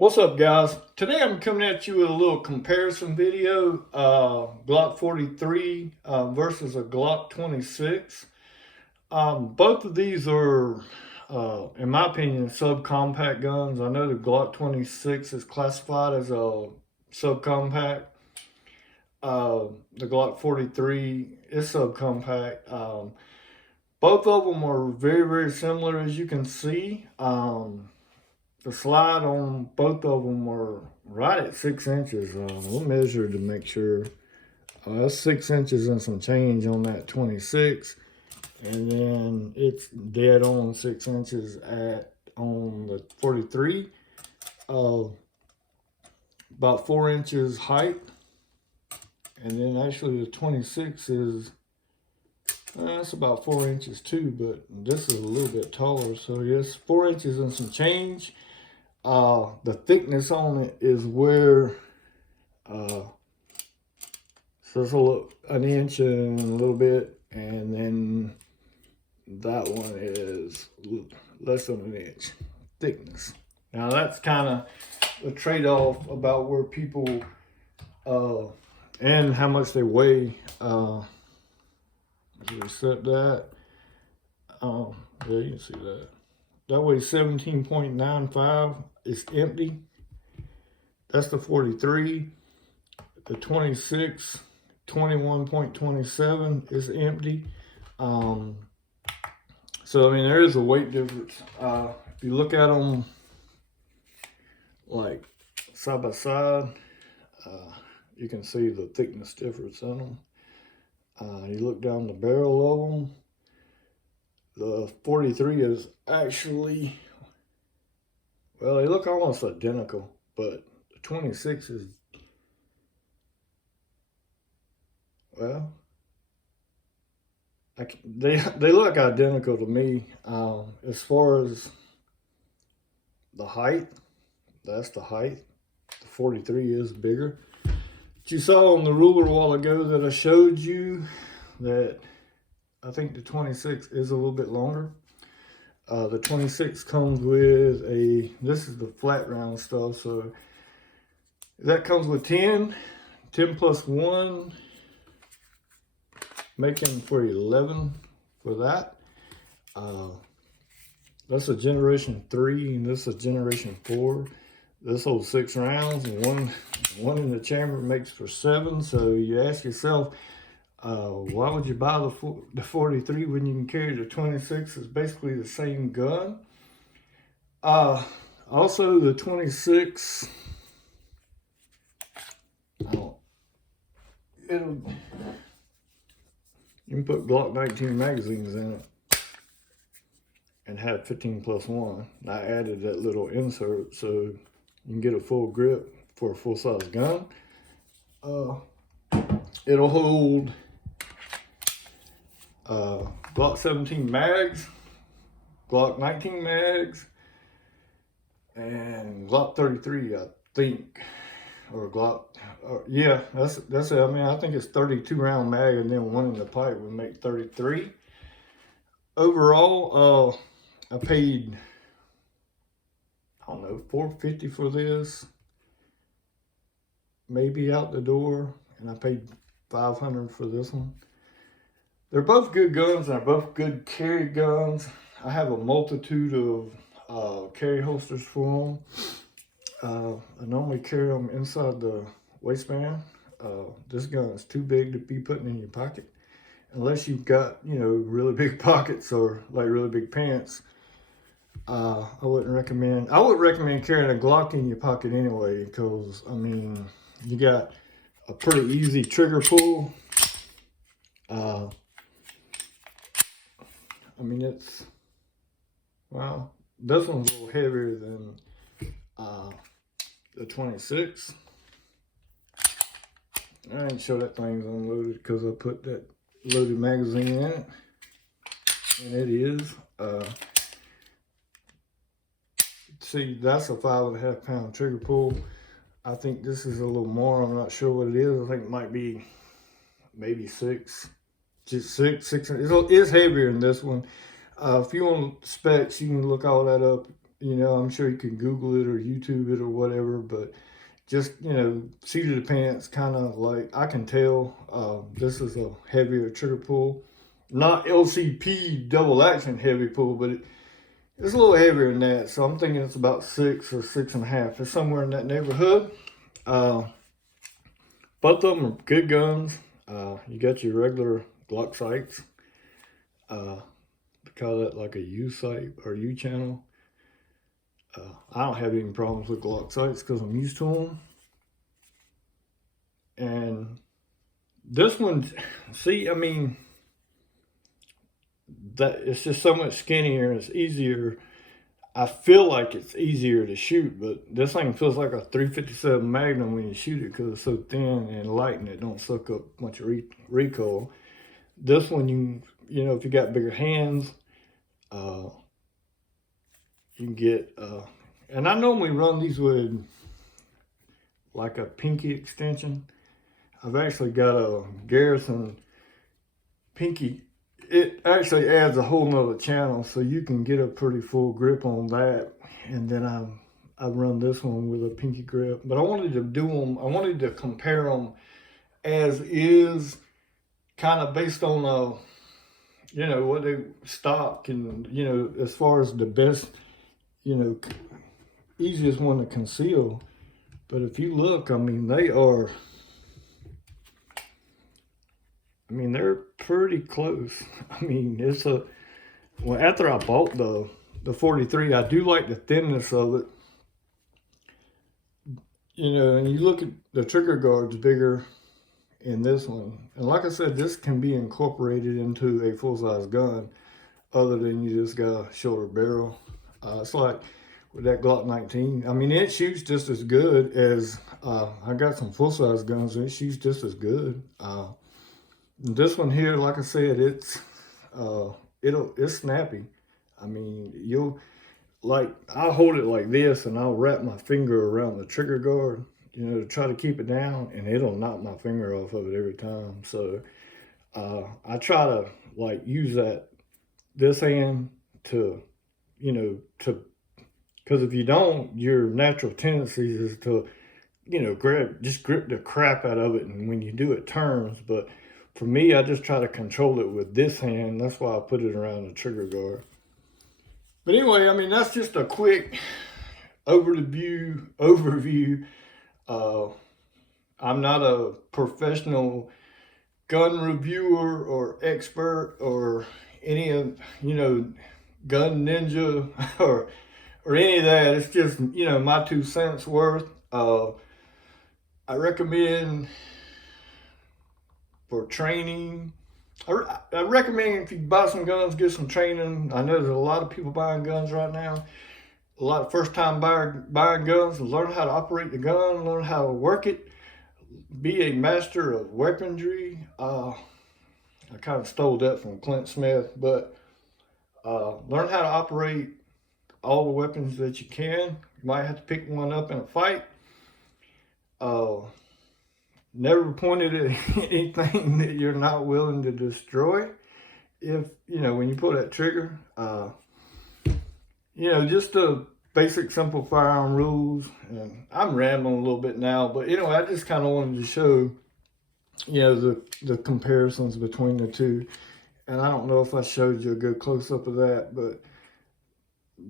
What's up, guys? Today I'm coming at you with a little comparison video. Glock 43 versus a Glock 26. Both of these are, in my opinion, subcompact guns. I know the Glock 26 is classified as a subcompact. The Glock 43 is subcompact. Both of them are very, very similar, as you can see. The slide on both of them are right at 6 inches. We'll measure to make sure. That's 6 inches and some change on that 26. And then it's dead on 6 inches on the 43. About 4 inches height. And then actually the 26 is, that's about 4 inches too, but this is a little bit taller. So yes, 4 inches and some change. The thickness on it is where, so it's an inch and a little bit, and then that one is less than an inch thickness. Now that's kind of the trade-off about where people, and how much they weigh. Reset that. Yeah, you can see that. That weighs 17.95. It's empty. That's the 43. The 26, 21.27 is empty. So I mean, there is a weight difference. If you look at them like side by side, you can see the thickness difference in them. You look down the barrel of them. The 43 is actually, well, they look almost identical, but the 26 is, well, they look identical to me. As far as the height, that's the height. The 43 is bigger. But you saw on the ruler a while ago that I showed you that I think the 26 is a little bit longer. The 26 comes with this is the flat round stuff, so that comes with 10 plus 1, making for 11 for that. That's a generation 3, and this is a generation 4. This holds 6 rounds, and one in the chamber makes for 7. So you ask yourself, why would you buy the 43 when you can carry the 26? It's basically the same gun. Also the 26, you can put Glock 19 magazines in it and have 15 plus 1. I added that little insert so you can get a full grip for a full-size gun. It'll hold Glock 17 mags, Glock 19 mags, and Glock 33, I think, or Glock, yeah, that's it. I mean, I think it's 32 round mag, and then one in the pipe would make 33. Overall, I paid, I don't know, $450 for this, maybe out the door, and I paid $500 for this one. They're both good guns, and they're both good carry guns. I have a multitude of carry holsters for them. I normally carry them inside the waistband. This gun is too big to be putting in your pocket. Unless you've got, really big pockets or like really big pants. I wouldn't recommend. I would recommend carrying a Glock in your pocket anyway, because I mean, you got a pretty easy trigger pull. I mean, it's, well, this one's a little heavier than the 26. I didn't show that thing's unloaded because I put that loaded magazine in it, and it is. See, that's a 5.5 pound trigger pull. I think this is a little more. I'm not sure what it is. I think it might be maybe 6. Just 6. It is heavier than this one. If you want specs, you can look all that up You know, I'm sure you can Google it or YouTube it or whatever, but just, you know, seat of the pants, kind of like, I can tell this is a heavier trigger pull. Not LCP double action heavy pull, but it's a little heavier than that. So I'm thinking it's about 6 or 6.5. It's somewhere in that neighborhood. Both of them are good guns. You got your regular Glock sights. They call that like a U sight or U channel. I don't have any problems with Glock sights because I'm used to them. And this one, see, I mean, that it's just so much skinnier and it's easier. I feel like it's easier to shoot, but this thing feels like a 357 Magnum when you shoot it because it's so thin and light and it don't suck up much recoil. This one, you know, if you got bigger hands, you can get, and I normally run these with like a pinky extension. I've actually got a Garrison pinky. It actually adds a whole nother channel, so you can get a pretty full grip on that. And then I run this one with a pinky grip. But I wanted to do them, I wanted to compare them as is, kind of based on, you know, what they stock and, you know, as far as the best, you know, easiest one to conceal. But if you look, I mean, they're pretty close. I mean, it's well, after I bought the 43, I do like the thinness of it. You know, and you look at the trigger guard's bigger in this one. And like I said, this can be incorporated into a full-size gun other than you just got a shorter barrel. It's like with that Glock 19. I mean, it shoots just as good as, I got some full-size guns and it shoots just as good. This one here, like I said, it's snappy. I mean, I'll hold it like this and I'll wrap my finger around the trigger guard, you know, to try to keep it down, and it'll knock my finger off of it every time. So I try to like use this hand to, you know, because if you don't, your natural tendency is to, you know, grip the crap out of it, and when you do, it turns. But for me, I just try to control it with this hand. That's why I put it around the trigger guard. But anyway, I mean, that's just a quick overview. I'm not a professional gun reviewer or expert or any of, you know, gun ninja or any of that. It's just, you know, my 2 cents worth. I recommend for training. I recommend if you buy some guns, get some training. I know there's a lot of people buying guns right now. A lot of first-time buying guns. Learn how to operate the gun, learn how to work it, be a master of weaponry. I kind of stole that from Clint Smith, but learn how to operate all the weapons that you can. You might have to pick one up in a fight. Never pointed at anything that you're not willing to destroy. If, you know, when you pull that trigger, you know, just the basic simple firearm rules. And I'm rambling a little bit now, but anyway, I just kind of wanted to show, you know, the comparisons between the two. And I don't know if I showed you a good close-up of that, but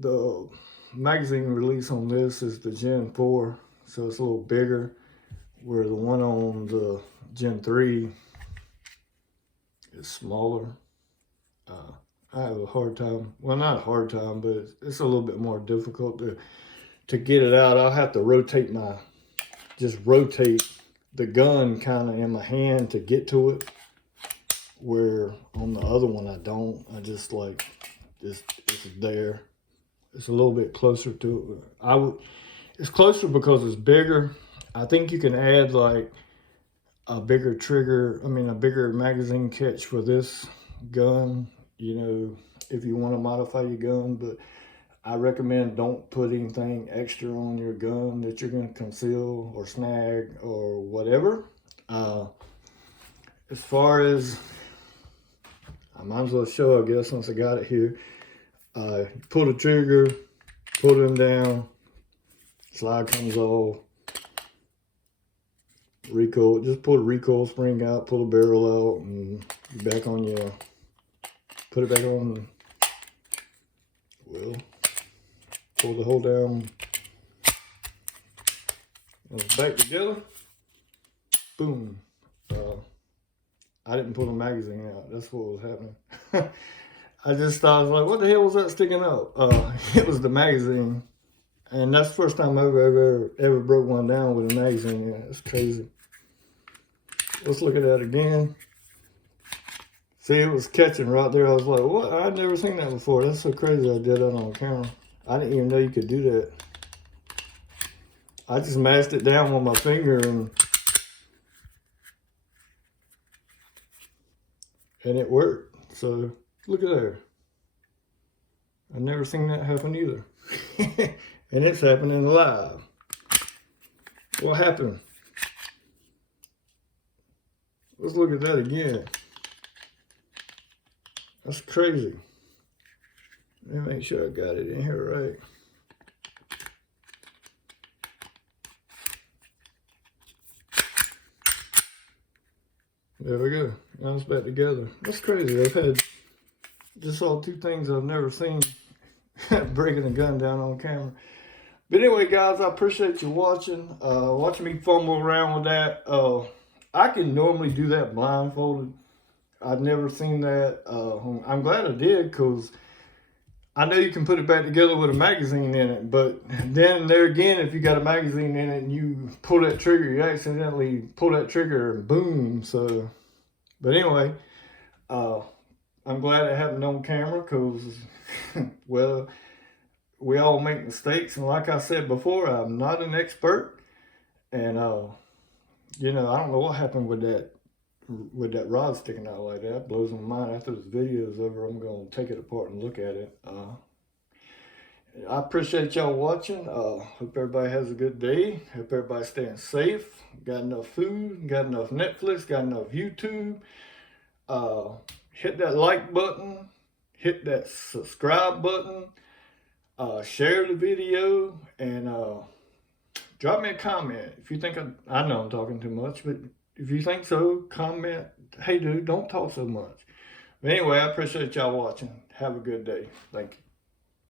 the magazine release on this is the Gen 4, so it's a little bigger, where the one on the Gen 3 is smaller. I have a hard time, well, not a hard time, but it's a little bit more difficult to get it out. I'll have to just rotate the gun kind of in my hand to get to it, where on the other one I don't. I just like, it's there. It's a little bit closer to it. It's closer because it's bigger. I think you can add like a bigger a bigger magazine catch for this gun, you know, if you want to modify your gun. But I recommend don't put anything extra on your gun that you're going to conceal or snag or whatever. As far as, I might as well show, I guess, since I got it here. Pull the trigger, pull them down, slide comes off, recoil, just pull the recoil spring out, pull the barrel out, and back on your, put it back on, well, pull the hole down, and it's back together, boom. I didn't pull the magazine out, that's what was happening. I just thought, I was like, what the hell was that sticking out? It was the magazine. And that's the first time I ever broke one down with a magazine. Yeah, it's crazy. Let's look at that again. See, it was catching right there. I was like, what? I'd never seen that before. That's so crazy I did that on camera. I didn't even know you could do that. I just mashed it down with my finger and it worked. So look at there. I've never seen that happen either. And it's happening live. What happened? Let's look at that again. That's crazy. Let me make sure I got it in here right. There we go. Now it's back together. That's crazy. I've had just saw two things I've never seen breaking a gun down on camera. But anyway, guys, I appreciate you watching. Watching me fumble around with that. I can normally do that blindfolded. I've never seen that. I'm glad I did, because I know you can put it back together with a magazine in it. But then there again, if you got a magazine in it and you pull that trigger, you accidentally pull that trigger and boom. So, but anyway, I'm glad it happened on camera, because, well, we all make mistakes. And like I said before, I'm not an expert. And, you know, I don't know what happened with that rod sticking out like that. It blows my mind. After this video is over, I'm going to take it apart and look at it. I appreciate y'all watching. Hope everybody has a good day. Hope everybody's staying safe. Got enough food, got enough Netflix, got enough YouTube. Hit that like button, hit that subscribe button, share the video, and drop me a comment. If you think I know I'm talking too much, but if you think so, comment, hey dude, don't talk so much. But anyway, I appreciate y'all watching. Have a good day. Thank you.